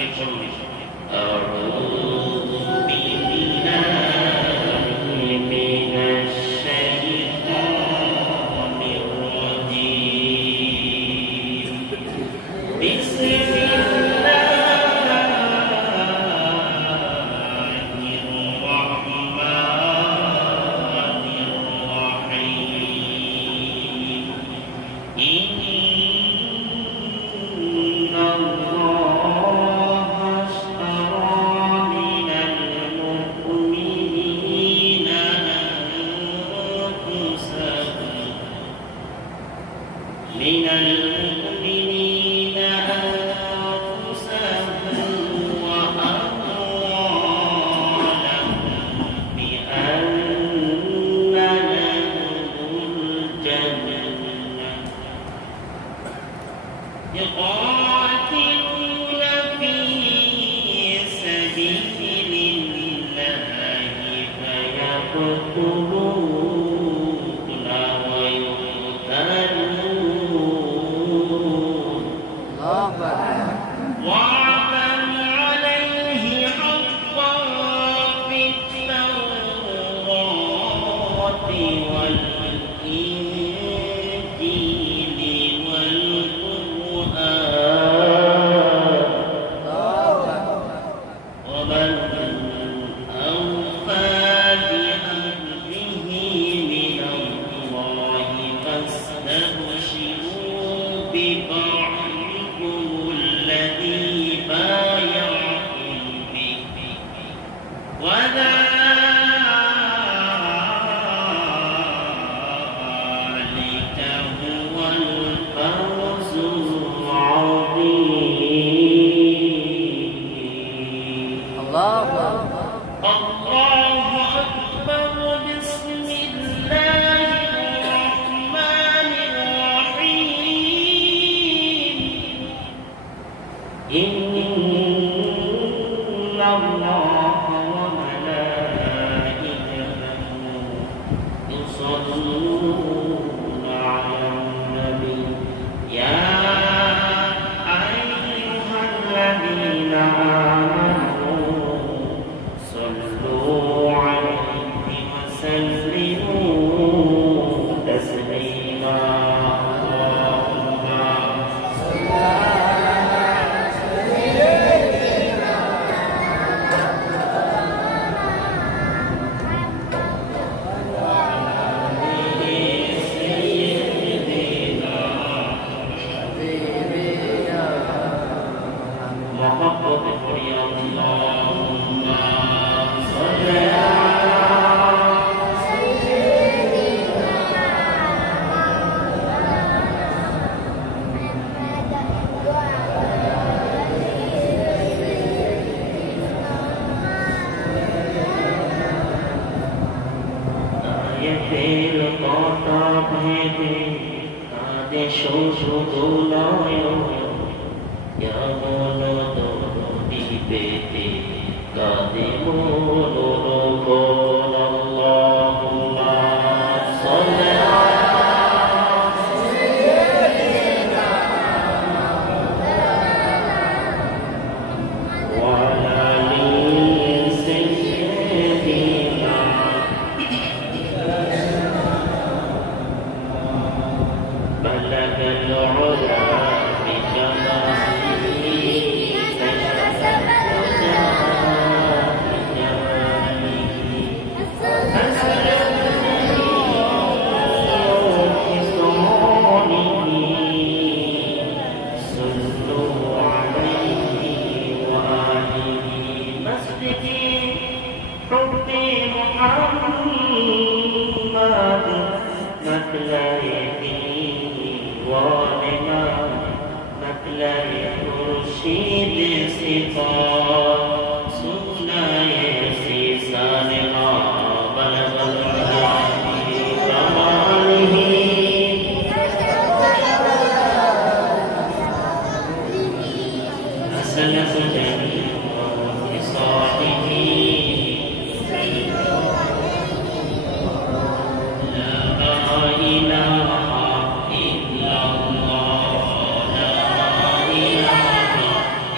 إله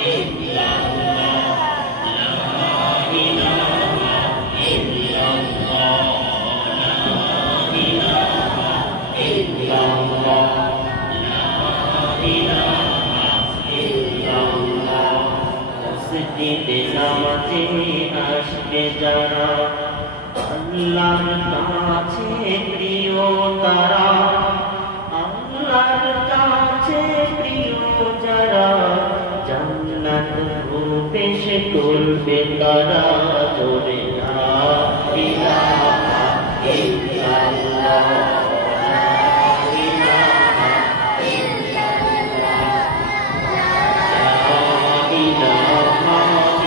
إلا আশিকে যারা আল্লাহর কাছে প্রিয় তারা, আল্লাহর কাছে প্রিয় যারা, জান্নাত প্রবেশ করবে তারা। জোরে লা ইলাহা ইল্লাল্লাহ, লা ইলাহা ইল্লাল্লাহ, লা ইলাহা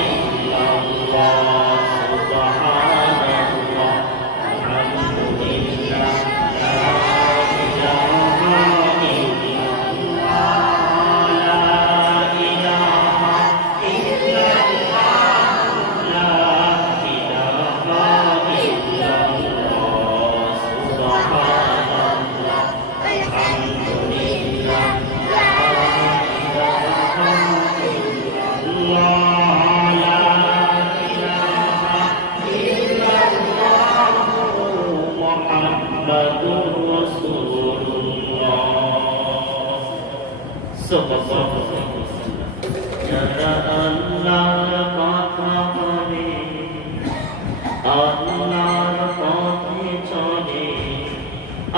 ইল্লাল্লাহ, সুবহানাল্লাহ, আলহামদুলিল্লাহ, লা ইলাহা ইল্লাল্লাহ, লা ইলাহা ইল্লাল্লাহ, লা ইলাহা ইল্লাল্লাহ, সুবহানাল্লাহ, আলহামদুলিল্লাহ, লা ইলাহা ইল্লাল্লাহ, লা ইলাহা ইল্লাল্লাহ, মুহাম্মাদুর রাসূলুল্লাহ সাল্লাল্লাহু আলাইহি ওয়াসাল্লাম। যারা আল্লাহর কথা বলে, আল্লাহর পথে চলে,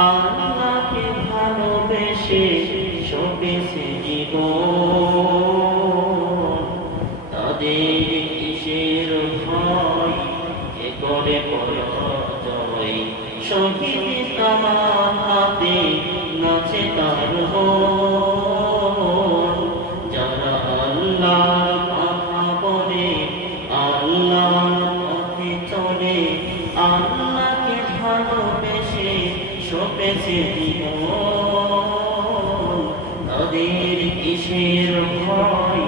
আল্লাহকে ভালোবেসে সবেছে জীবন, তাদের কিসের ভয়, এ করে পরাজয়। শহীদ তামাম হাতে নাচে তার মন। যারা আল্লাহর কথা বলে, আল্লাহর পথে চলে, আল্লাহকে ভালোবেসে সপেছে জীবন, তাদের কিসের ভয়,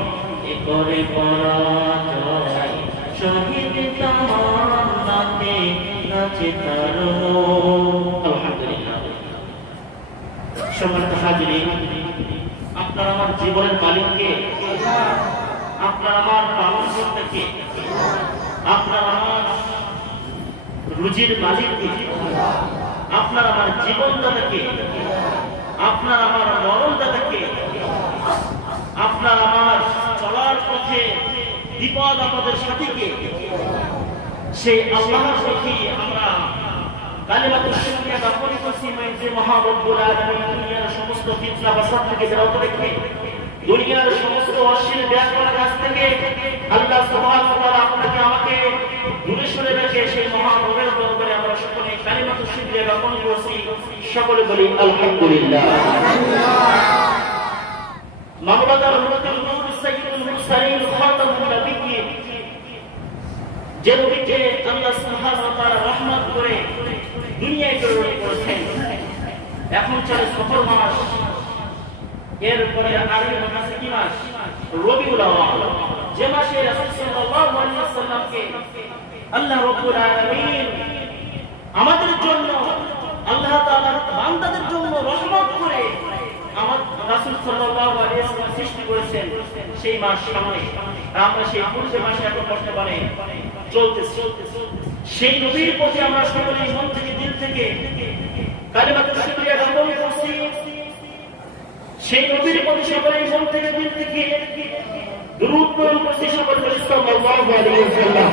এ করে পরাজয়। শহীদ তামাম হাতে নাচে তার মন। আলহামদুলিল্লাহ। সম্মানিত হাজিরিন, আপনার আমার জীবনের মালিককে, আপনার আমার পালন করতে, আপনার আমার রুজির মালিককে, আপনার আমার জীবনদাতাকে, আপনার আমার মরণদাতাকে, আপনার আমার চলার পথে বিপদ আপদের সাথীকে, সেই আল্লাহর প্রতি আমরা কালিমাতুশ শুকরিয়া জ্ঞাপন করছি। যে মহান রব্বুল আলামিন দুনিয়ার সমস্ত ফিতনা ফাসাদ থেকে বিরত রেখে, দুনিয়ার সমস্ত অশ্লীল ব্যাকরণের কাছ থেকে আল্লাহ সুবহানাহু ওয়া তাআলা আপনাকে আমাকে দূরে সরে রেখে সেই মহান রবের দরবারে আমরা সকলে কালিমাতুশ শুকরিয়া জ্ঞাপন করছি। সকলে বলি আলহামদুলিল্লাহ। মানবতার রহমতুল নূর সাইয়্যিদুল মুরসালিন খাতামুন নবিয়্যিন, যে নবীকে আল্লাহ সুবহানাহু ওয়া তাআলা রহমত করে দুনিয়ায় প্রেরণ করেছেন। এখন চলে সফর মাস, এরপরে আরবি মাসে কি মাস? রবিউল আউয়াল, যে মাসে রাসূল সাল্লাল্লাহু আলাইহি ওয়াসাল্লামকে আল্লাহ রাব্বুল আলামিন আমাদের জন্য, আল্লাহ তাআলার বান্দাদের জন্য রহমত করে আমার রাসূল সাল্লাল্লাহু আলাইহি ওয়াসাল্লাম সৃষ্টি করেছেন। সেই মাস সামনে, আমরা সেই পূর্বে মাসে এখন বর্তমানে চলতেছে। সেই নবীর প্রতি আমরা সকলেই মন থেকে দিল থেকে কালিমাতুশ শুকরিয়া জ্ঞাপন করছি। সেই নবীর প্রতি সকলেই মন থেকে দিল থেকে দুরূদ প্রেরণ করছি। সকলে সাল্লাল্লাহু আলাইহি ওয়াসাল্লাম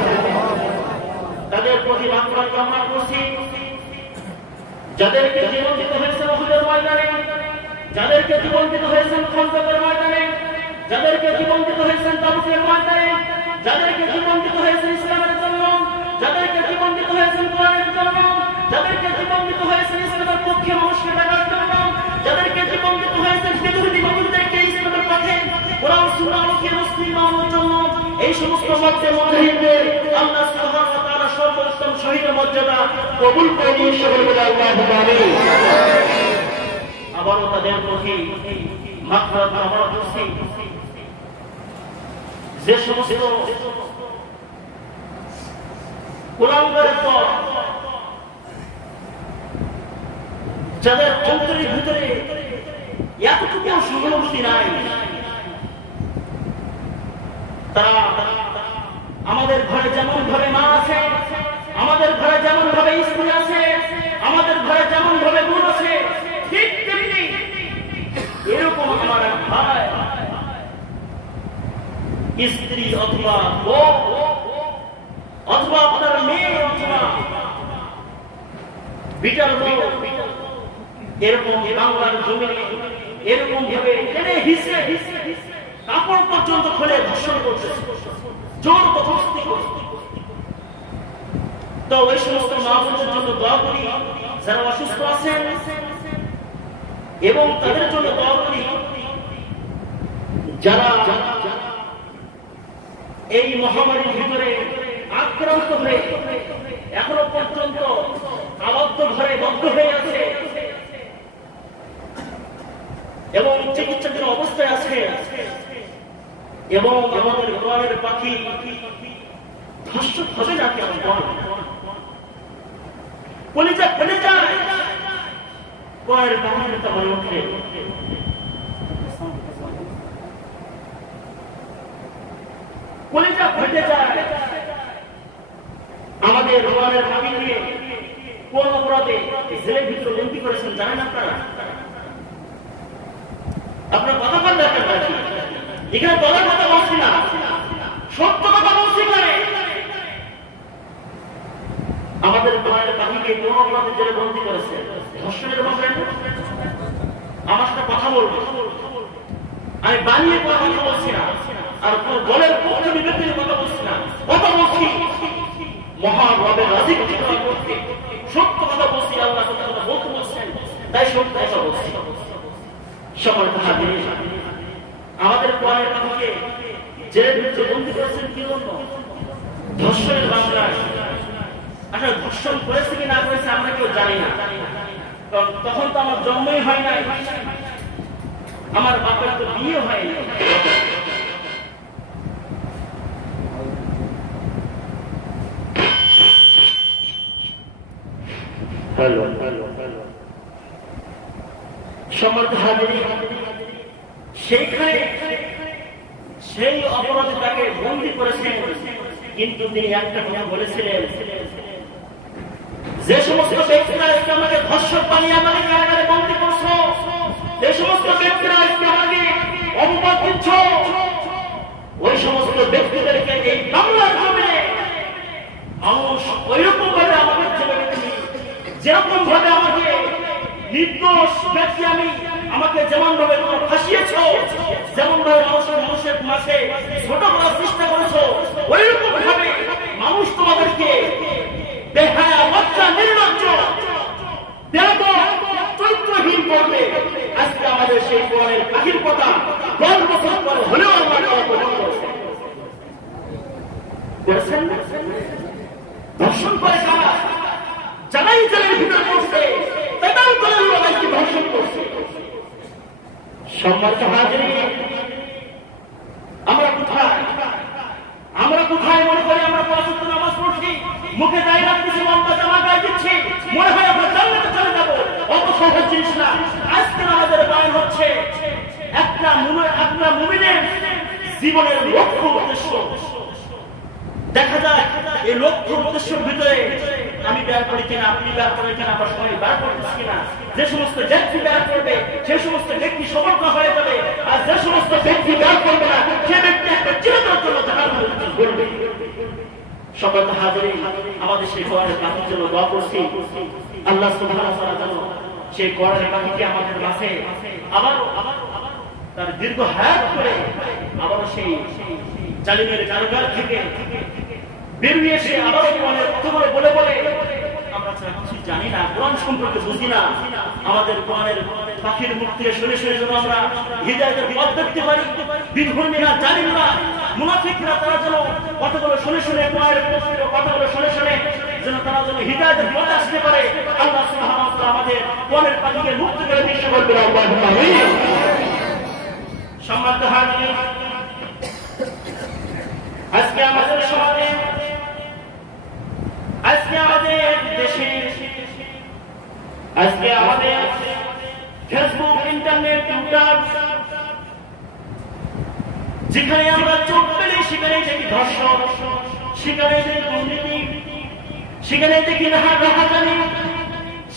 তাদের প্রতি মাগফিরাত কামনা করছি। যাদেরকে জীবন দিতে হয়েছে উহুদের ময়দানে, যাদেরকে জীবন দিতে হয়েছে খন্দকের ময়দানে, যাদেরকে জীবন দিতে হয়েছে তাবুকের ময়দানে, যাদেরকে জীবন দিতে হয়েছে ইসলামের জন্য, যাদেরকে জীবন দিতে হয়েছে কোরআনের জন্য, যাদেরকে জীবন দিতে হয়েছে ইসলামের পক্ষে মানুষকে ডাকার জন্য, যাদেরকে জীবন দিতে হয়েছে বিরোধী মানুষদেরকে ইসলামের পথে কোরআন সুন্নাহ আলোকে মুসলিম বানানোর জন্য, এই সমস্ত মধ্যে মুজাহিদদের আল্লাহ সুবহানাহু ওয়া তাআলা সর্বোত্তম শহীদের মর্যাদা কবুল করে নিয়ে সকলে বলে আল্লাহুম্মা আমিন। আবারও তাদের প্রতি মাগফিরাত কামনা করছি। যে সমস্ত কোরআনের পর যাদের অন্তরের ভিতরে এতটুকু সহানুভূতি নাই, তারা আমাদের ঘরে যেমন ভাবে মা আছে, আমাদের ঘরে যেমন ভাবে স্ত্রী আছে, আমাদের ঘরে যেমন ভাবে বোন আছে, ঠিক তেমনি এরকম আমার ভাই স্ত্রী অথবা বউ অথবা আপনার মেয়ে অথবা বিটার বউ এরকম বাংলার জমিনে এরকম ভাবে টেনে হিসে কাপড় পর্যন্ত খুলে ধর্ষণ করছে, জোর জবরদস্তি করছে। তো ওই সমস্ত মা বোনদের জন্য দোয়া করি যারা অসুস্থ আছেন, এবং তাদের জন্য দোয়া করি যারা এই মহামারীর ভিতরে আক্রান্ত হয়ে এখনো পর্যন্ত আবদ্ধ ঘরে বদ্ধ হয়ে আছে এবং চিকিৎসাধীন অবস্থায় আছে, এবং আমাদের কোরআনের পাখি ধর্ষক হবে যাকে আমি কলিজা ফেলে যায় কোরআনের পাখির তোমার মুখে কলিজা ফেটে যায়। আমাদের কোরআনের পাখিকে কোন অপরাধে জেলের ভিতরে বন্দী করেছেন জানেন আপনারা? আপনার কথা বল দরকার নাকি? এখানে দলের কথা বলছি না, সত্য কথা বলছি। করে আমাদের কোরআনের পাখিকে কোন অপরাধে জেলে বন্দী করেছে? ধর্ষণের ব্যাপারে আমার সাথে কথা বলবো, আমি বানিয়ে কোনো কথা বলছি না, আর কোন দলের পক্ষ বিবেচনের কথা বলছি না, কথা বলছি মহান রবের রাজিক করতে, সত্য কথা বলছি। আল্লাহ কথা বলতে বলছেন, তাই সত্য কথা বলছি। সবার কথা আমাদের কোরআনের পাখিকে জেলের ভিতরে বন্দী করেছেন কি জন্য? ধর্ষণের মামলায়। আসলে ধর্ষণ করেছে কি না করেছে আমরা কেউ জানি না, কারণ তখন তো আমার জন্মই হয় নাই, আমার বাপের তো বিয়ে হয়নি। সেইখানে সেই অপরাধে তাকে বন্দী করেছেন, কিন্তু তিনি একটা কথা বলেছিলেন, যে সমস্ত ব্যক্তিরা আমাকে ধর্ষক বানিয়ে আমাকে কারাগারে বন্দী করছো, যে সমস্ত ব্যক্তিরা আমাকে অপবাদ দিচ্ছ, ওই সমস্ত ব্যক্তিদেরকে এই বাংলার জমিনে মানুষ ওইরকম ভাবে আমাদের যেরকম ভাবে আমাকে নির্দোষ ব্যক্তি আমাকে যেমন ভাবে ফাঁসিয়েছ, যেমন ভাবে মানুষের মাঝে ছোট করার চেষ্টা করেছো, ওইরকম ভাবে মানুষ তোমাদেরকে বেহায়া লজ্জা নির্লজ্জ চরিত্রহীন করবে। আজকে আমাদের সেই কোরআনের পাখির কথা 10 বছর পর হলেও করেছেন। ধর্ষণ করে কারা? যারাই জেলের ভিতরে পড়ছে তাদের দলের লোক আজকে ধর্ষণ করছে। সম্মানিত হাজিরিন, আমরা কোথায় মনে করি আমরা 5 ওয়াক্ত নামাজ পড়ছি, মুখে দায় রাখতেছি, লম্বা জামা গায়ে দিচ্ছি, মনে হয় আমরা জান্নাতে চলে যাব। অত সহজ জিনিস না। আজকে আমাদের বয়ান হচ্ছে একটা মুমিনের জীবনের লক্ষ্য উদ্দেশ্য। দেখা যায় এই লক্ষ্য উদ্দেশ্যের ভিতরে আমি বের করি কিনা, আপনি বের করেন কিনা, আমরা সবাই বের করতেছি কিনা। যে সমস্ত ব্যক্তি বের করবে সে সমস্ত ব্যক্তি সফল হয়ে যাবে, আর যে সমস্ত ব্যক্তি বের করবে না সে ব্যক্তি একটা চিরতর জন্য জাহান্নামে পড়বে। সকল হাজিরিন, আমাদের সেই কোরআনের পাখির জন্য দোয়া করছি, আল্লাহ সুবহানাহু ওয়া তাআলা যেন সেই কোরআনের পাখিকে আমাদের মাঝে আবার তার দীর্ঘ হায়াত করে আবার সেই জালিমের কারাগার থেকে বেরিয়ে এসে আবার কোরআনের কথাগুলো বলে আমরা কিছু জানি না, কোরআন সম্পর্কে বুঝি না, আমাদের কোরআনের পাখির মুখ থেকে শুনে যেন আমরা হিদায়াতের পথ দেখতে পারি। বিধর্মীরা, জালিমরা, মুনাফিকরা তারা যেন কথাগুলো শুনে কোরআনের কথাগুলো শুনে যেন তারা যেন হিদায়াতের পথে আসতে পারে। আল্লাহ সুবহানাহু ওয়া তাআলা আমাদের কোরআনের পাখিকে মুক্ত করে বিশ্ব করবেন। আল্লাহুম্মা আমিন। সম্মানিত হাজিরিন, আজকে আমাদের সমাজে, আজকে আমাদের দেশে, আজকে আমাদের ফেসবুক, ইন্টারনেট, টুইটার, যেখানে আমরা চোখ পেলে সেখানে দেখি ধর্ষণ, সেখানে দেখি দুর্নীতি, সেখানে দেখি রাহাজানি,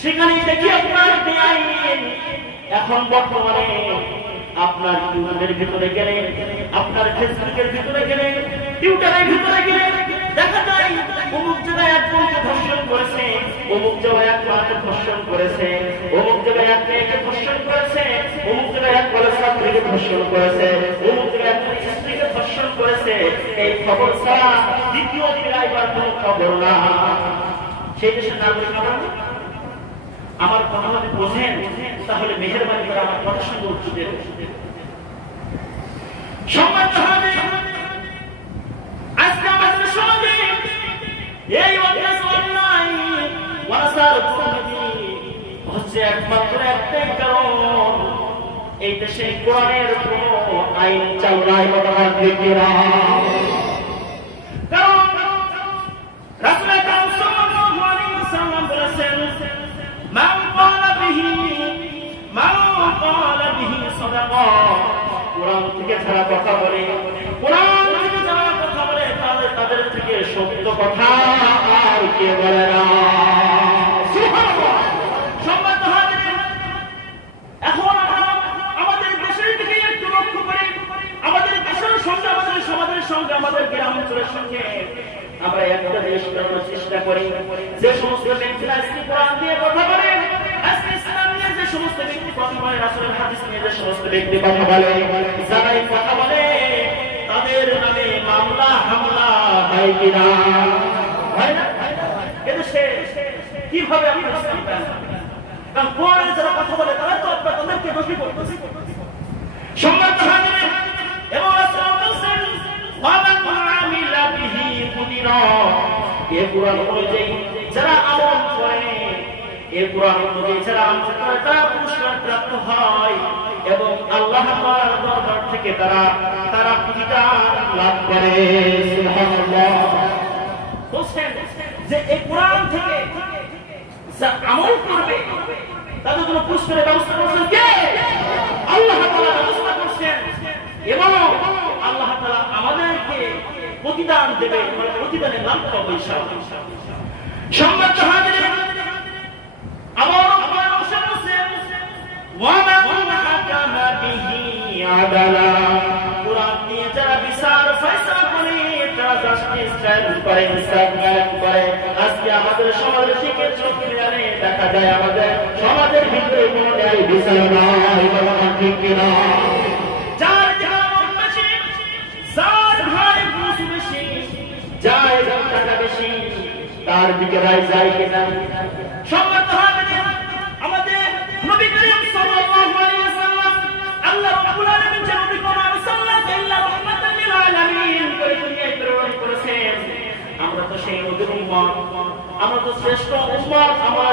সেখানে দেখি আপনার বেআইন। এখন বর্তমানে আপনার ইউটিউবের ভিতরে গেলে, আপনার ফেসবুকের ভিতরে গেলে, টুইটারের ভিতরে গেলে দেখা যায় অমুক জায়গায় এক বোনকে ধর্ষণ করেছে, অমুক জায়গায় এক মাকে ধর্ষণ করেছে, অমুক জায়গায় এক মেয়েকে ধর্ষণ করেছে, অমুক জায়গায় এক কলেজ ছাত্রীকে ধর্ষণ করেছে, অমুক জায়গায় এক স্ত্রীকে ধর্ষণ করেছে। এই খবর ছাড়া দ্বিতীয় ফিরাইবার কোনো খবর না। সেই দেশের নাগরিক আমার কথা যদি বোঝেন তাহলে মেহেরবানি করে আমার কথার সঙ্গে উত্তর দেবেন। সম্মানিত হাজির, আজকে আমাদের সমাজে এই অত্যাচার নাই ওয়াসার হচ্ছে একমাত্র একটাই কারণ, এই দেশে কোরআনের কোনো আইন চালু নাই। বাবা দিকেরা কারণ রাসূল আকরাম সাল্লাল্লাহু আলাইহি ওয়াসাল্লাম বলেছেন, মান ক্বালা বিহি সাদাকা। কোরআন থেকে যারা কথা বলে, কোরআন থেকে যারা কথা বলে তাদের থেকে সত্য কথা আর কে বলে না। সুবহানাল্লাহ। সম্মানিত হাজির, এখন আমাদের দেশের দিকে একটু লক্ষ্য করি। আমাদের দেশের সঙ্গে, আমাদের সমাজের সঙ্গে, আমাদের গ্রাম অঞ্চলের সঙ্গে আমরা একটা দেশ করার চেষ্টা করি। যে সমস্ত ব্যক্তিরা কোরআন দিয়ে কথা বলে, ইসলাম নিয়ে যে সমস্ত ব্যক্তি কথা বলে, রাসূলের হাদিস নিয়ে যে সমস্ত ব্যক্তি কথা বলে, যারাই কথা বলে তাদের নামে মামলা হামলা হয় কিনা? হয় না? এদেশে কিভাবে আপনারা ইসলাম পান? কারণ কোরআনে যারা কথা বলে তারা তো তাদেরকে দোষী করতেছে। সম্মানিত হাজির, এবং রাসূল বলেছেন, ওয়ামান আমিলা বিহি কুদিরা। এই কোরআন অনুযায়ী যারা আমল করে, এই কোরআন অনুযায়ী যারা আমল করে তারা পুরস্কার প্রাপ্ত হয় এবং আল্লাহ তাআলার দরবার থেকে তারা প্রতিদান লাভ করে। সুবহানাল্লাহ। বলছেন যে এই কোরআন থেকে যা আমল করবে তাদের জন্য পুরস্কারের ব্যবস্থা করছেন কে? আল্লাহ তাআলা ব্যবস্থা করছেন এবং আল্লাহ তাআলা আমাদেরকে প্রতিদান দেবে, প্রতিদানের লাভ পাবো ইনশাআল্লাহ। সম্মানিত হাজির, আমার রব্বুল আলামিন বলেন, ওয়া মান হাকামা বিহি আদালা। কোরআন দিয়ে যারা বিচার ফয়সালা করে, যারা জাস্টিস কায়েম করে, ইনসাফ কায়েম করে, আজকে আমাদের সমাজে থেকে চোখে দেখা যায় আমাদের সমাজের ভিতরে কোনো ন্যায় বিচার নাই। বাবা ঠিক কিনা? যার জান বেশি, যার ভাই ঘুষ বেশি, যার টাকা বেশি, তার দিকে রায় যায় কিনা? সম্মানিত হাজির, আমাদের নবী করিম সাল্লাল্লাহু আলাইহি ওয়াসাল্লাম আল্লাহ রাব্বুল আলামিন যে নবী করিম সাল্লাল্লাহু ইল্লা রাহমাতাল লিল আলামিন করে দুনিয়ায় প্রেরণ করেছেন। আমরা তো সেই নবীর উম্মত, আমরা তো শ্রেষ্ঠ উম্মত, আমরা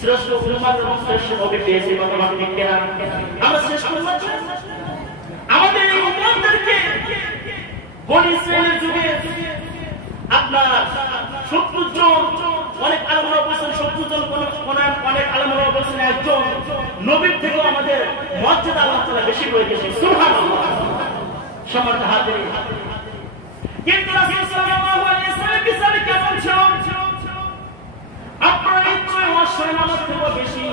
শ্রেষ্ঠ উম্মত এবং শ্রেষ্ঠ নবী পেয়েছি। বর্তমান ঠিক কিনা? আমরা শ্রেষ্ঠ উম্মত। আমাদের এই উম্মতদেরকে বনি ইসরাঈলের যুগে আপনার 70 জন, অনেক আলেমরা বলেছেন 70 জন, অনেক আলেমরা বলেছেন একজন নবীর থেকেও আমাদের মর্যাদা আল্লাহ তাআলা বেশি করে দিয়েছেন। সুবহানাল্লাহ। সম্মানিত হাজির, কিন্তু রাসূল সাল্লাল্লাহু আলাইহি ওয়াসাল্লাম বিচার কেমন ছিল? আপনার ইচ্ছায় অশ্বারোহণ আমার থেকেও বেশি।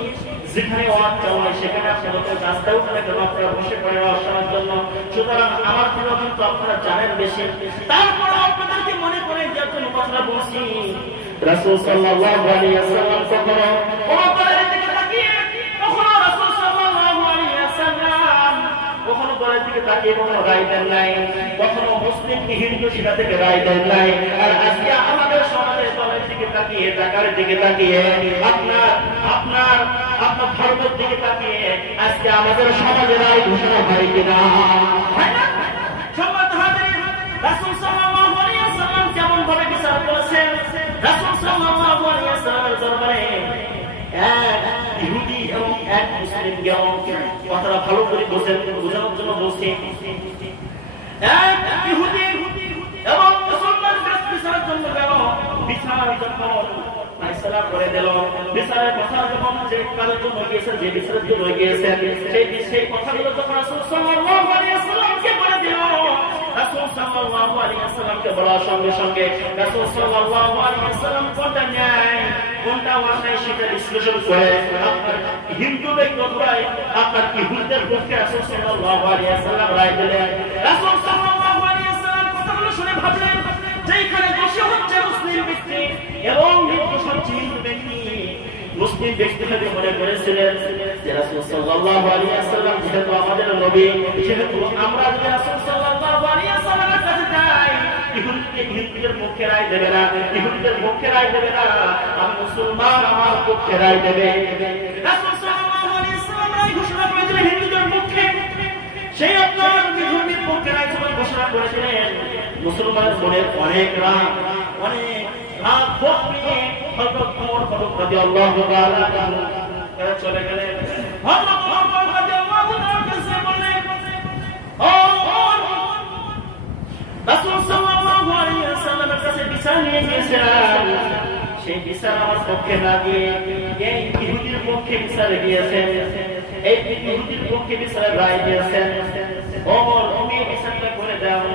যেখানে ওয়াজ চলে সেখানে আপনারা তো রাস্তায় উঠে কেন আপনারা বসে পড়ে অশ্বারোহণের জন্য। সুতরাং আমার থেকেও কিন্তু আপনারা জানেন বেশি। তারপরে আপনাদেরকে মনে করে যে কোনো কথা বলছি, রাসূল সাল্লাল্লাহু আলাইহি ওয়াসাল্লাম কখনো দলের দিকে তাকিয়ে, কখনো রাসূল সাল্লাল্লাহু আলাইহি ওয়াসাল্লাম কখনো দলের দিকে তাকিয়ে কখনো রায় দেন নাই, কখনো মুসলিমকে হিন্দু শিয়া থেকে রায় দেন নাই। আর আজকে আমাদের সমাজে দলের দিকে তাকিয়ে, টাকার দিকে তাকিয়ে, আপনার ধর্মের দিকে তাকিয়ে আজকে আমাদের সমাজে রায় ঘোষণা হয় কিনা? হয় না? সম্মানিত হাজির, রাসূল সাল্লাল্লাহু আলাইহি ওয়াসাল্লাম কেমন ভাবে বিচার করেছেন? রাসূল সাল্লাল্লাহু আলাইহি ওয়াসাল্লামের দরবারে এক ইহুদি এবং এক মুসলিম গেল। কথাটা ভালো করে বোঝানোর জন্য বলছি। এক ইহুদি এবং মুসলমান বিচারের জন্য গেল। বিচার যখন ফয়সালা করে দিল, বিচারের কথা যখন যে কাজের জন্য গিয়েছেন, যে বিচারের জন্য গিয়েছেন, সেই কথাগুলো যখন রাসূল সাল্লাল্লাহু আলাইহি ওয়াসাল্লামকে বলে দিল, রাসূল সাল্লাল্লাহু আলাইহি ওয়াসাল্লামকে বলার সঙ্গে সঙ্গে রাসূল সাল্লাল্লাহু আলাইহি ওয়াসাল্লাম কোনটা ন্যায় কোনটা অন্যায় সেটা বিশ্লেষণ করে আপনার হিন্দু ব্যক্তিরাই আপনার ইহুদিদের পক্ষে রাসূল সাল্লাল্লাহু আলাইহি ওয়াসাল্লাম রায় দিলেন। রাসূল সাল্লাল্লাহু আলাইহি ওয়াসাল্লাম কথাগুলো শুনে ভাবলেন মুসলিম ব্যক্তি থেকে মনে করেছিলেন যে রাসূল সাল্লাল্লাহু আলাইহি ওয়াসাল্লাম যেহেতু আমাদের নবী, সেহেতু আমরা যদি রাসূল সাল্লাল্লাহু আলাইহি ওয়াসাল্লামের কাছে যাই, ইহুদিদের পক্ষে রায় দেবে না, ইহুদিদের পক্ষে রায় দেবে না, আমি মুসলমান আমার পক্ষে রায় দেবে। রাসূল সাল্লাল্লাহু আলাইহি ওয়াসাল্লাম রায় ঘোষণা করে দিলেন হিন্দুদের পক্ষে, সেই আপনার ইহুদিদের পক্ষে রায় ঘোষণা করে দিলেন। মুসলমানের মনে অনেক রাগ, অনেক রাগ ক্ষোভ নিয়ে হযরত ওমর ফারুক রাদিয়াল্লাহু তাআলা চলে গেলেন। হযরত ওমর ফারুক রাদিয়াল্লাহু তাআলা কাছে বললেন, ও রাসূল সাল্লাল্লাহু আলাইহি ওয়াসাল্লামের কাছে বিচার নিয়ে গিয়েছেন, সেই বিচার আমার পক্ষে না দিয়ে এই ইহুদির পক্ষে বিচারে গিয়েছেন, এই ইহুদির পক্ষে বিচারে রায় দিয়েছেন। ওমর, তুমি বিচারটা করে দাও।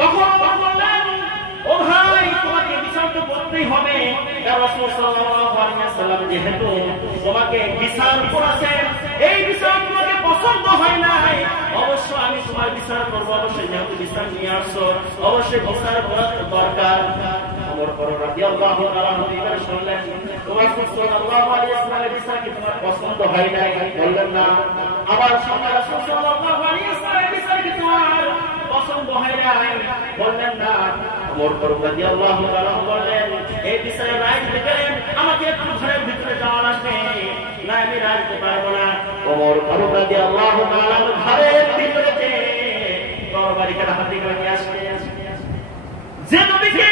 তখন বললেন, ও ভাই, তোমাকে বিচার তো করতেই হবে, কারণ রাসূল সাল্লাল্লাহু আলাইহি ওয়াসাল্লাম যেহেতু তোমাকে বিচার করেছেন, এই বিচার তোমাকে পছন্দ হয় নাই, অবশ্য আমি তোমার বিচার করবো। অবশ্যই যেহেতু বিচার নিয়ে আসছো, অবশ্যই বিচার করার দরকার। ওমর ফারুক রাদিয়াল্লাহু তাআলা এবারে শুনলেন, তোমার সাল্লাল্লাহু আলাইহি ওয়াসাল্লামের বিচার কি তোমার পছন্দ হয় নাই? বললেন না। আবার রাসূল সাল্লাল্লাহু আলাইহি ওয়াসাল্লামের বিচার কি তোমার পছন্দ হয় নাই? বললেন না। ওমর ফারুক রাদিয়াল্লাহু তাআলা বললেন, এই বিচারে রায় দিতে গেলেন আমাকে একটু ঘরের ভিতরে যাওয়া লাগবে, না আমি রায় দিতে পারবো না। ওমর ফারুক রাদিয়াল্লাহু তাআলা ঘরের ভিতরে যে তরবারিটা হাতে করে নিয়ে আসলেন, যে নবীকে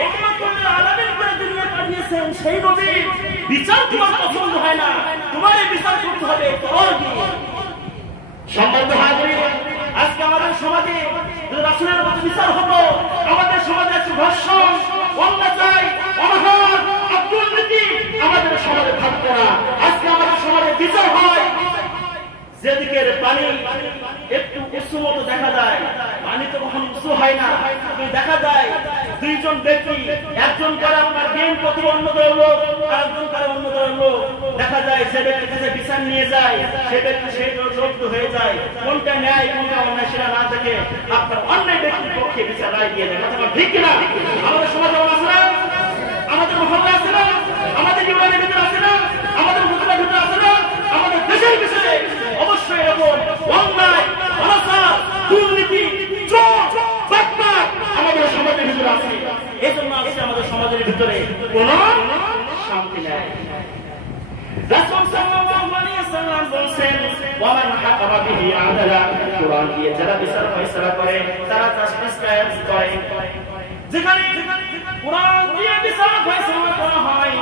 রহমাতুল আলামিন করে দুনিয়া পাঠিয়েছেন, সেই নবী বিচার তোমার পছন্দ হয় না, তোমার এই বিচার করতে হবে তোর দিয়ে। সম্মানিত হাজির, আজকে আমাদের সমাজে রাসূলের মতো বিচার হতো, আমাদের সমাজে আছে ধর্ষণ, অত্যাচার, অনাহার, দুর্নীতি আমাদের সমাজে থাকতো না। আজকে আমাদের সমাজে বিচার হয়, যেদিকে পানি একটু উঁচু মতো দেখা যায়, পানি তো কখনো উঁচু হয় না, দেখা যায় দুইজন ব্যক্তি, একজন কারে আপনার জ্ঞান প্রতি অন্য দলের লোক, আরেকজন কারে অন্য দলের লোক, দেখা যায় যে ব্যক্তির কাছে বিচার নিয়ে যায়, সে ব্যক্তি সেই জব্দ হয়ে যায়, কোনটা ন্যায় কোনটা অন্যায় সেটা না দেখে আপনার অন্যায় ব্যক্তির পক্ষে বিচার রায় দিয়ে দেয়। কথা ঠিক কিনা? আমাদের সমাজে আছে না, আমাদের মহল্লা আছে না, আমাদের জীবনের ভিতরে আছে না, আমাদের মুসলিমের ভিতরে আছে না, আমাদের দেশের বিষয়ে অবশ্যই এরকম অন্যায়, অনাচার, দুর্নীতি, চোর, বাটপার আমাদের সমাজের ভিতরে আছে। এই জন্য আজকে আমাদের সমাজের ভিতরে কোনো শান্তি নেই। রাসূল সাল্লাল্লাহু আলাইহি ওয়াসাল্লাম বলেন, ওয়া মান হাকামা বিহি আদালা, কুরআন দিয়ে যারা বিচার ফয়সালা করে তারা জাস্টিস কায়েম করে। যেখানে কুরআন দিয়ে বিচার ফয়সালা করা হয়,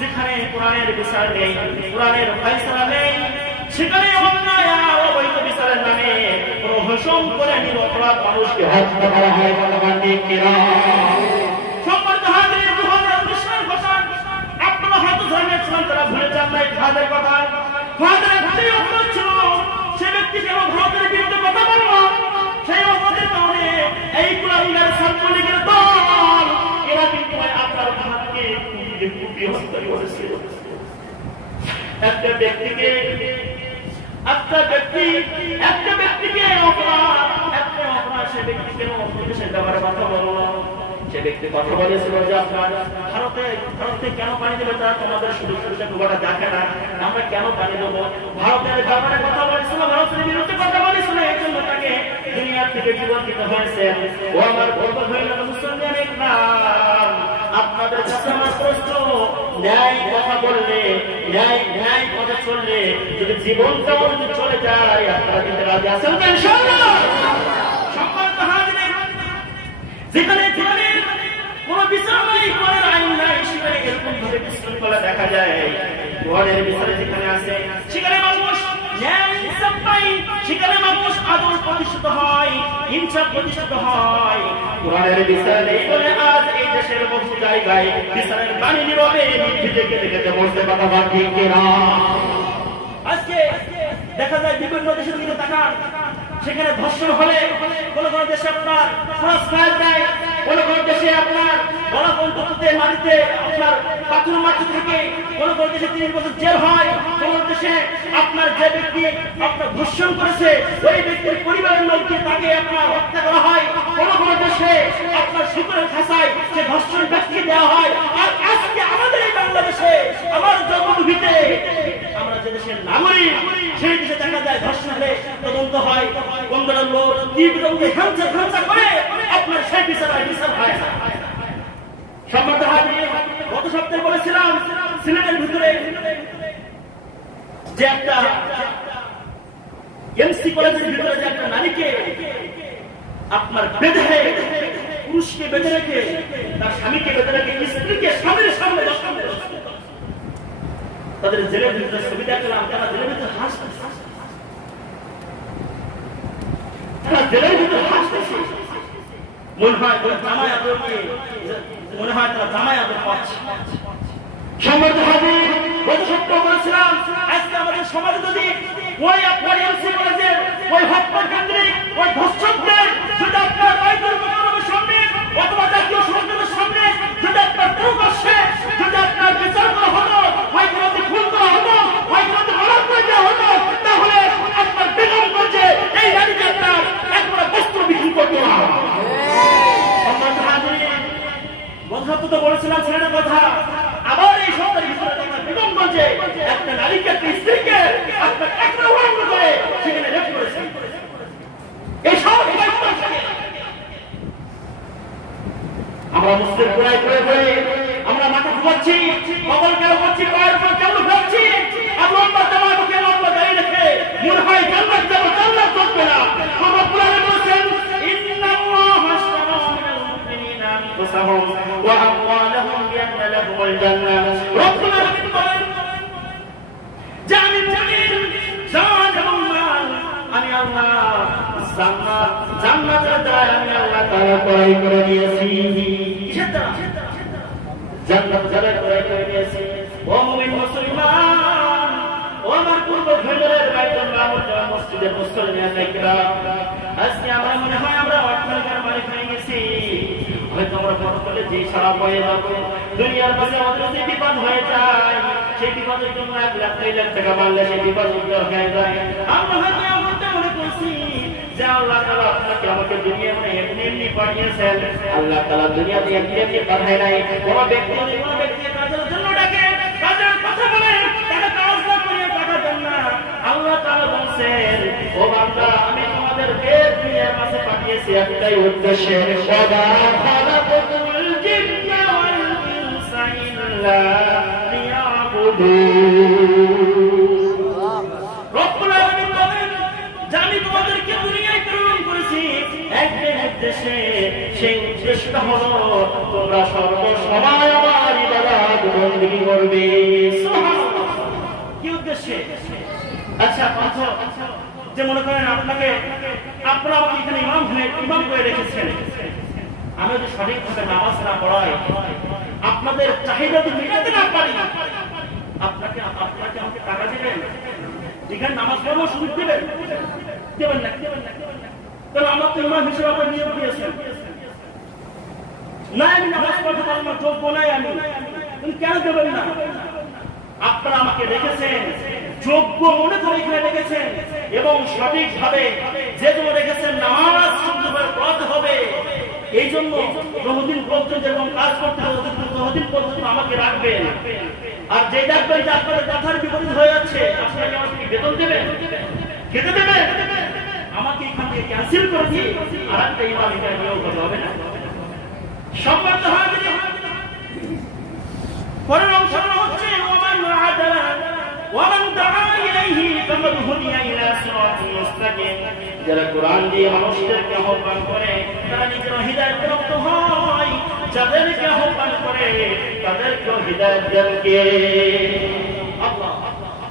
যেখানে কোরআনের বিচার নেই, কোরআনের ফয়সালা নেই, সেখানে অন্যায় আর অবৈধ বিচারের নামে প্রহসন করে নিরপরাধ মানুষকে হত্যা করা হয়। ভগবান ঠিক কিনা? সম্মানিত হাজির, 2019 সাল ঘোষণা আপনারা হয়তো জানিয়েছিলেন, তারা ভুলে যান নাই ভারতের কথা। ভারতের ঘাটেই অপরাধ ছিল, সে ব্যক্তি কেন ভারতের বিরুদ্ধে কথা বলল, সেই অপরাধের কারণে এই কুলাঙ্গার ছাত্রলীগের দল এরা কিন্তু আপনার ভারতকে কুপিয়ে হত্যা করেছিল। একটা ব্যক্তিকে অপরাধ, সে ব্যক্তি কেন দেশের ব্যাপারে কথা বলল? সে ব্যক্তি কথা বলেছিল যে আপনার ভারতে কেন পানি দেবে, তারা তোমাদের সুযোগ সুবিধা ডুবাটা দেখে না, আমরা কেন পানি দেবো? ভারতের ব্যাপারে কথা বলেছিল, ভারতের বিরুদ্ধে কথা বলেছিল, এই জন্য তাকে দুনিয়ার থেকে জীবন দিতে হয়েছে। ও আমার গর্ব হইল মুসলমান ইকরাম, আপনাদের কাছে আমার প্রশ্ন, ন্যায় কথা বললে, ন্যায় কথা চললে যদি জীবনটাও যদি চলে যায়, আপনারা কিন্তু রাজি আছেন তো ইনশাআল্লাহ? সম্মানিত হাজির, যেখানে কোন বিচার নাই, কোরআনের আইন নাই, সেখানে এরকম ভাবে বিশৃঙ্খলা দেখা যায়। কোরআনের বিচারে যেখানে আছে, সেখানে মানুষ ন্যায় ইনসাফ পায়, সেখানে মানুষ আদর প্রতিষ্ঠিত হয়, ইনসাফ প্রতিষ্ঠিত হয়। কোরআনের বিচার নেই বলে আজ এই দেশের বহু জায়গায় বিচারের বাণী নীরবে নিভৃতে কেটে বসতে কথা বলা ঠিক কিনা? আজকে দেখা যায় বিভিন্ন দেশের দিকে তাকান, সেখানে ধর্ষণ হলে কোন কোন দেশে আপনার ক্রস ফায়ার দেয়, কোন কোন দেশে আপনার গণতন্ত্রতে মাটিতে আপনার পাথর মাটি থাকে, কোন কোন দেশে 3 বছর জেল হয়, কোন দেশে আপনার যে ব্যক্তি আপনার ধর্ষণ করেছে ওই ব্যক্তির পরিবারের লোককে তাকে আপনার হত্যা করা হয়, কোন কোন দেশে আপনার শিকড়ের খাঁচায় সে ধর্ষণ ব্যক্তি দেওয়া হয়। আর আজকে আমাদের এই বাংলাদেশে আমার জন্মভূমিতে আমরা যে দেশের নাগরিক সেই দেশে দেখা যায় ধর্ষণ হলে তদন্ত হয় কোন দলের লোক কি বিরোধী হামচা করে আপনার সেই বিচার হয় না। সম্মানিত হাজির, গত সপ্তাহে বলেছিলাম সিলেটের ভিতরে যে একটা এমসি কলেজের ভিতরে যে একটা নারীকে আপনার বেঁধে পুরুষকে বেঁধে রেখে তার স্বামীকে বেঁধে রেখে স্ত্রীকে স্বামীর সামনে তাদের জেলের ভিতরে ছবি দেখলাম, তারা জেলের ভিতরে হাসতেছে, তারা জেলের ভিতরে হাসতেছে। মনে হয় জামাই আদর মনে হয় তারা জামাই আদর পাচ্ছে। সম্মানিত হাজির, গত সপ্তাহে বলেছিলাম আজকে আমাদের সমাজে যদি ওই আপনার এমসি কলেজের ওই হত্যাকাণ্ডের ওই ধর্ষকদের যদি আপনার বাইতুল মুকাররমের সামনে অথবা জাতীয় সংসদের সামনে যদি আপনার প্রকাশ্যে যদি আপনার বিচার করা হতো, ওইগুলোতে খুন করা হতো, ওইগুলোতে মারা করে দেওয়া হতো, তাহলে আপনার বেগমগঞ্জে এই নারীকে আপনার একবারে বস্ত্র বিক্রি করতো না। সম্মানিত হাজির, গত সপ্তাহে তো বলেছিলাম ছেলের কথা, আবার এই সপ্তাহের ভিতরে দেখলাম বেগমগঞ্জে একটা নারীকে একটা স্ত্রীকে আপনার একবারে উলঙ্গ করে সেখানে রেপ করেছে। এই সব আমরা মুসলিম কোরআন করে আমরা মাথা ঘুমাচ্ছি, কবল কেন করছি, পায়ের উপর কেন ঘুমাচ্ছি, আর লম্বা জামা মুখে লম্বা দাঁড়িয়ে রেখে মনে হয় জান্নাত যাবো, জান্নাত চলবে না। আমরা কোরআনে বলেছেন ইন্নাল্লাহা আশতারা মিনাল মুমিনিনা আনফুসাহুম ওয়া আমওয়ালাহুম বিআন্না লাহুমুল জান্নাহ। রব্বুল আলামিন বলেন যে আমি মুমিন জান এবং মাল আমি আল্লাহ জান্নাতের দ্বারা আমি আল্লাহ তাআলা ক্রয় করে নিয়েছি। কিসের দ্বারা? জান্নাত দ্বারা ক্রয় করে নিয়েছি। ও মুমিন মুসলমান, ও আমার পূর্ব ভেতরের বাইতুল মামুর মসজিদের মুসল্লিয়ান কিরাম, আজকে আমরা মনে হয় আমরা অর্থের মালিক হয়ে গেছি। হয়তো আমরা বড় করলে যে সারা হয়ে যাবো, দুনিয়ার মাঝে আমাদের যে বিপদ হয়ে যায়, সেই বিপদের জন্য 1 লাখ 2 লাখ টাকা মারলে সেই বিপদ উদ্ধার হয়ে যায়। আমরা হয়তো এমনটা মনে করছি যে আল্লাহ তাআলা আপনাকে আমাকে দুনিয়াতে এমনি পাঠিয়েছেন। আল্লাহ তাআলা দুনিয়াতে এমনি পাঠায় নাই। কোনো ব্যক্তি কাজের জন্য ডাকে, কাজের কথা বলে, তাকে কাজ না করিয়ে পাঠাবেন না। আল্লাহ তাআলা বলেন, ও বান্দা আমি তোমাদেরকে দুনিয়ার মাঝে পাঠিয়েছি একটাই উদ্দেশ্যে, ওয়া খালাকাতুল জিন্না ওয়াল ইনসা ইল্লা রব্বুল আলামিন বলেন যে আমি তোমাদেরকে দুনিয়ায় প্রেরণ করেছি একটাই উদ্দেশ্যে, সেই উদ্দেশ্যটা হলো তোমরা সর্বসময় আমার ইবাদত বندگی করবে। সুবহানাল্লাহ। কি উদ্দেশ্যে? আচ্ছা পাঁচ যে মনে করেন আপনারা আমাকে এখানে ইমাম করে রেখেছেন, আমি যদি সঠিকভাবে নামাজ না পড়াই, আপনাদের চাহিদা যদি মেটাতে না পারি, আপনাকে আমাকে টাকা দিবেন, এখানে নামাজ পড়বো সুযোগ দিবেন না? তাহলে আমার তো ইমাম হিসেবে আপনার নিয়োগ দিয়েছেন না, আমি নামাজ পড়তে পারবো না, যোগ্য নাই আমি, কেন দেবেন না? আপনারা আমাকে রেখেছেন, যোগ্য মনে করে এখানে রেখেছেন, এবং সঠিকভাবে যে জন্য রেখেছেন নামাজ সুন্দরভাবে পড়াতে হবে, এই জন্য বহুদিন পর্যন্ত এবং কাজ করতে হবে ততদিন পর্যন্ত আমাকে রাখবেন। আর যে দেখবেন যে আপনাদের কথার বিপরীত হয়ে যাচ্ছে, আপনাকে আমাকে বেতন দেবেন, খেতে দেবেন, আমাকে এখান থেকে ক্যান্সেল করে দিয়ে আর একটা ইমাম এখানে নিয়োগ করতে হবে না। সম্মানিত হাজির, পরের অংশটা হচ্ছে ওমান আদালা ওমান দাআ ইলাইহি ফাকাদ হুদিয়া ইলা সিরাতিল মুস্তাকিম। যারা কোরআন দিয়ে মানুষদেরকে আহ্বান করে তারা নিজেরা হিদায়াত প্রাপ্ত হয়, যাদেরকে আহ্বান করে তাদেরকে হিদায়াত দেন কে? আল্লাহ।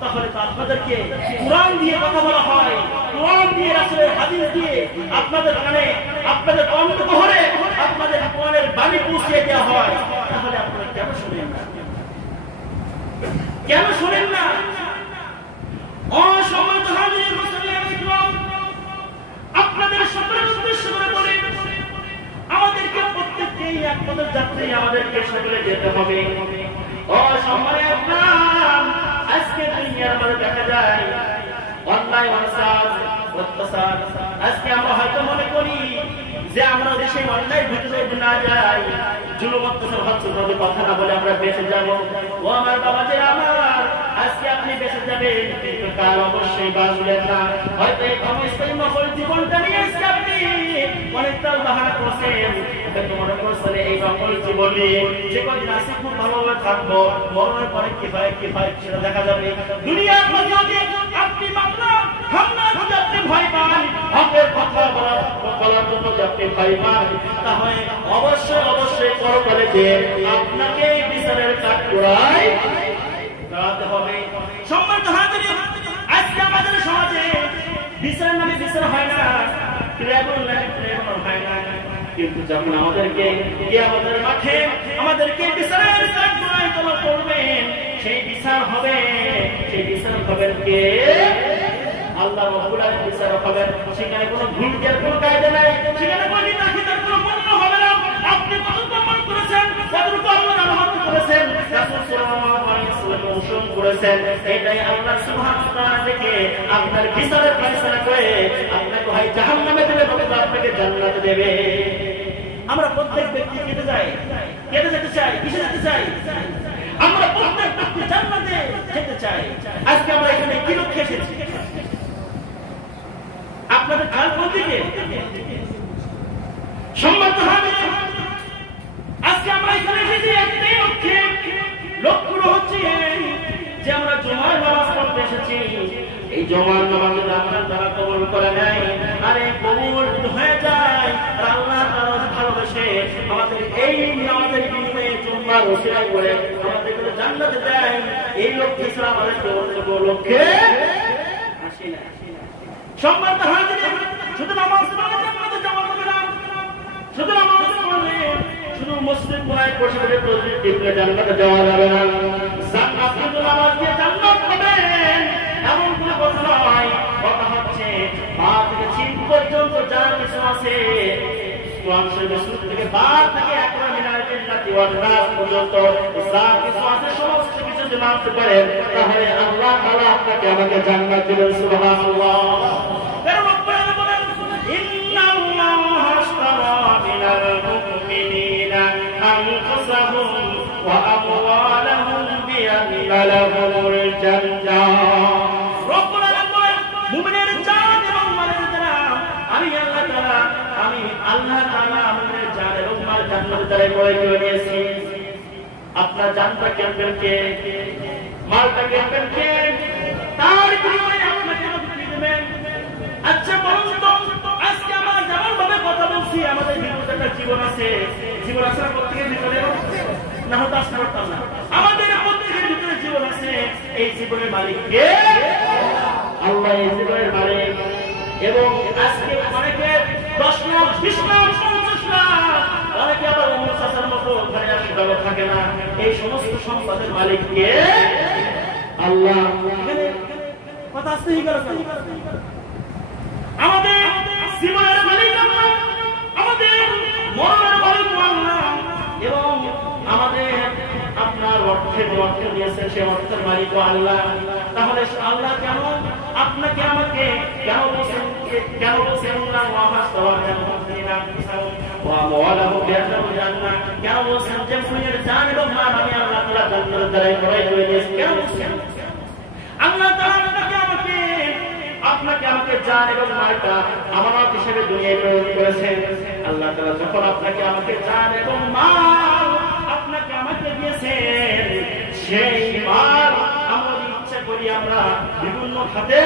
তাহলে আপনাদেরকে কোরআন দিয়ে কথা বলা হয়, কোরআন দিয়ে রাসূলের হাদিস দিয়ে আপনাদের কানে আপনাদের অন্তরে আপনাদের কোরআনের বাণী পৌঁছে দেওয়া হয়, তাহলে আপনারা কেন শুনেন না? কেন শুনেন না? অসম্মানিত হাজির মুসলিম ইসলাম, আপনাদের সকলের উদ্দেশ্য করে বলে আমাদেরকে প্রত্যেককেই এক পথের যাত্রী, আমাদেরকে সকলে যেতে হবে। অসম্মানিত ইসলাম, আজকে দুনিয়ার মধ্যে দেখা যায় অন্যায় অত্যাচার। আজকে আমরা হয়তো মনে করি যে আমরা দেশে অন্যায় ভিতরে না যাই, জুলুম অত্যাচার হচ্ছে ভাবে কথা না বলে আমরা বেঁচে যাব। ও আমার বাবা যে আমার, আজকে আপনি বেঁচে যাবেন, কিন্তু কাল অবশ্যই বাঁচবেন না। হয়তো এই ক্ষমস্থায়ী নকল জীবনটা নিয়ে আজকে আপনি অনেকটা বাহানা করছেন, হয়তো মনে করছেন এই নকল জীবন নিয়ে যে কদিন আছে খুব ভালোভাবে থাকবো, মরণের পরে কি হয় সেটা দেখা যাবে। দুনিয়ার মধ্যে আপনি হামলা যদি আপনি ভয় পান, হকের কথা বলার জন্য যদি আপনি ভয় পান, তাহলে অবশ্যই পরকালে যে আপনাকে বিচারের কাঠগড়ায় দাঁড়াতে হবে। সম্মানিত হাজিরিন, আজকে আমাদের সমাজে বিচারের নামে বিচার হয় না, ট্রাইব্যুনাল হয় না, কিন্তু যখন আমাদেরকে কিয়ামতের মাঠে আমাদেরকে বিচারের কাঠগড়ায় তোলা করবেন, সেই বিচার হবে কে? আল্লাহ রাব্বুল আলামিন বিচার হবেন। সেখানে কোনো ভুল দেওয়ার কোনো কায়দা নাই, সেখানে কোনো নিতাখিতার কোনো মূল্য হবে না। আপনি কতটুকু আমল করেছেন, কতটুকু আল্লাহর রহমত করেছেন, রাসূল সাল্লাল্লাহু আলাইহি ওয়াসাল্লাম অনুসরণ করেছেন, এটাই আল্লাহ সুবহানাহু ওয়া তাআলা দেখে আপনার বিচারের ফয়সালা করে আপনাকে হয় জাহান্নামে দেবে অথবা আপনাকে জান্নাতে দেবে। আমরা প্রত্যেক ব্যক্তি যেতে চাই, কিসে যেতে চাই? আমরা প্রত্যেক ব্যক্তি জান্নাতে যেতে চাই। আজকে আমরা এখানে কি লক্ষ্যে এসেছি? আপনাদের খেয়াল কোন দিকে? সম্মানিত হাজিরিন, আজকে আমরা এখানে এসেছি একটাই লক্ষ্য হচ্ছে যে আমরা জুমার নামাজ পড়তে এসেছি। এই জুমার নামাজ আপনার দ্বারা কবুল করে নেয়, আরে কবুল হয়ে যায়, আল্লাহ তাআলা ভালোবেসে আমাদের এই নামাজের বিনিময়ে জুমার ওসিলায় করে আমাদেরকে জান্নাতে দেয়। এই লক্ষ্যে ছাড়া আমাদের কোনো লক্ষ্যে আসে না। সম্মানিত হাজিরিন, শুধু নামাজ পড়লে জান্নাতে যাওয়া যাবে না, শুধু নামাজ পড়লে শুধু মুসলিম কোরআন বসে বসে তসবিহ টিপলে জান্নাতে যাওয়া যাবে না। আপনি তো নামাজ দিয়ে জান্নাত পাবেন এমন কোনো কথা নয়। কথা হচ্ছে পা থেকে চিন পর্যন্ত যা কিছু আছে, কোরআন শরীফের শুরু থেকে বা থেকে একবার মিনারে জান্নাতি ওয়াল নাস পর্যন্ত যা কিছু আছে সমস্ত কিছু যদি মানতে পারেন, তাহলে আল্লাহ তাআলা আপনাকে আমাকে জান্নাত দিবেন। সুবহানাল্লাহ। কারণ আপনারা বলেন ইন্নাল্লাহা আশতারা মিনাল মুমিনিনা আনফুসাহুম ওয়া আমওয়ালাহুম বিআন্না লাহুমুল জান্নাহ। রব্বুল আলামিন বলেন মুমিনের জান এবং মালের দ্বারা আমি আল্লাহ তাআলা আমাদের জান এবং মাল জান্নাতের দ্বারা ক্রয় করে নিয়েছি। আপনার জানটা কেমন কে, মালটা কেমন কে, তার বিনিময়ে আপনাকে দিবেন। আচ্ছা বলুন তো, আজকে আমরা যেমন ভাবে কথা বলছি, আমাদের ভিতরে একটা জীবন আছে, জীবন আছে প্রত্যেকের ভিতরে, না হতো আসতে পারতাম না। আমাদের প্রত্যেকের ভিতরে জীবন আছে, এই জীবনের মালিক কে? আল্লাহ এই জীবনের মালিক। এবং আজকে অনেকে 10 লাখ 20 লাখ 50 লাখ, অনেকে আবার চাচার মতো ওখানে আসলে থাকে না। এই সমস্ত সম্পদের মালিক কে? আল্লাহ। কথা আসতে আমাদের জীবনের মালিক আল্লাহ, আমাদের মরণের মালিক আল্লাহ, এবং আমাদের আপনার অর্থের অর্থ দিয়েছেন সে অর্থের মালিক আল্লাহ। তাহলে আল্লাহ কেন আপনাকে আমাকে কেন বলছেন যে মুমিনের জান এবং মাল আমি আল্লাহ তাআলা জান্নাতের দ্বারাই ক্রয় করে দিয়েছি? কেন বলছেন? আল্লাহ তাআলা আপনাকে আমাকে জান এবং মালটা আমানত হিসেবে দুনিয়ায় প্রেরণ করেছেন। আল্লাহ তাআলা যখন আপনাকে আমাকে জান এবং মাল আপনাকে আমাকে দিয়েছেন, সেই মাল আমরা ইচ্ছা করি আমরা বিভিন্ন খাতে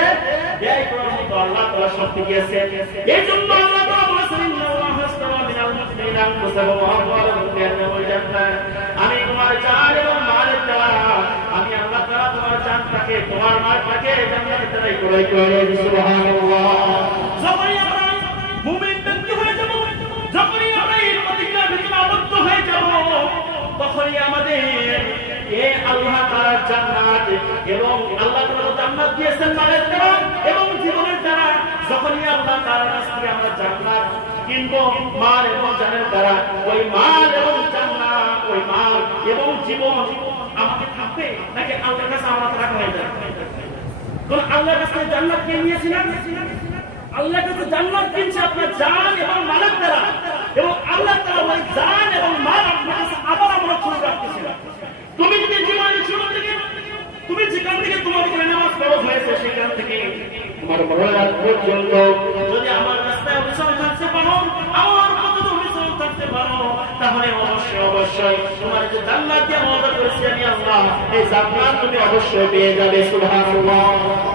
ব্যয় করার মতো আল্লাহ তাআলা শক্তি দিয়েছেন। এই জন্য আল্লাহ তাআলা বলেছেন ইন্নাল্লাহা আশতারা মিনাল মুমিনিনা আনফুসাহুম ওয়া আমওয়ালাহুম বিআন্না জান্নাহ। আমি তোমার জান এবং মালের দ্বারা আমি আল্লাহ তাআলা তোমার জানটাকে তোমার মালটাকে জান্নাতের দ্বারাই ক্রয় করে নিয়েছি। সুবহানাল্লাহ। যখনই আমরা মুমিন ব্যক্তি হয়ে যাব, যখনই আমরা এই প্রতিজ্ঞার ভিতরে আবদ্ধ হয়ে যাব, তখনই আমাদের এই আল্লাহ তাআলার জান্নাত এবং আল্লাহ তাআলা জান্নাত দিয়েছেন মালের দ্বারা এবং জীবনের দ্বারা। যখনই আল্লাহ তাআলার কাছ থেকে আমরা জান্নাত কিনবো মাল এবং জানের দ্বারা, ওই মাল এবং জান্নাত, ওই মাল এবং জীবন আমাকে থাকবে নাকি আল্লাহর কাছে আমানত রাখা হয়ে যাবে? কোন আল্লাহর কাছে জান্নাত কে নিয়েছি না? আল্লাহ কাছে জান্নাত কিনছে আপনার জান এবং মালের দ্বারা, এবং আল্লাহ তাআলা ওই জান এবং মাল আপনার কাছে আবার আমরা শুরু রাখতেছি। তুমি যদি জীবনের শুরু থেকে তুমি যেখান থেকে তোমার উপরে নামাজ ফরজ হয়েছে সেখান থেকে তোমার মরণ পর্যন্ত যদি আমার রাস্তায় অবিচল থাকতে পারো, আমার পথে অবিচল থাকতে পারো, তাহলে অবশ্যই অবশ্যই তোমার যে জান্নাত দিয়ে ওয়াদা করেছি আমি আল্লাহ, এই জান্নাত তুমি অবশ্যই পেয়ে যাবে। সুবহানাল্লাহ।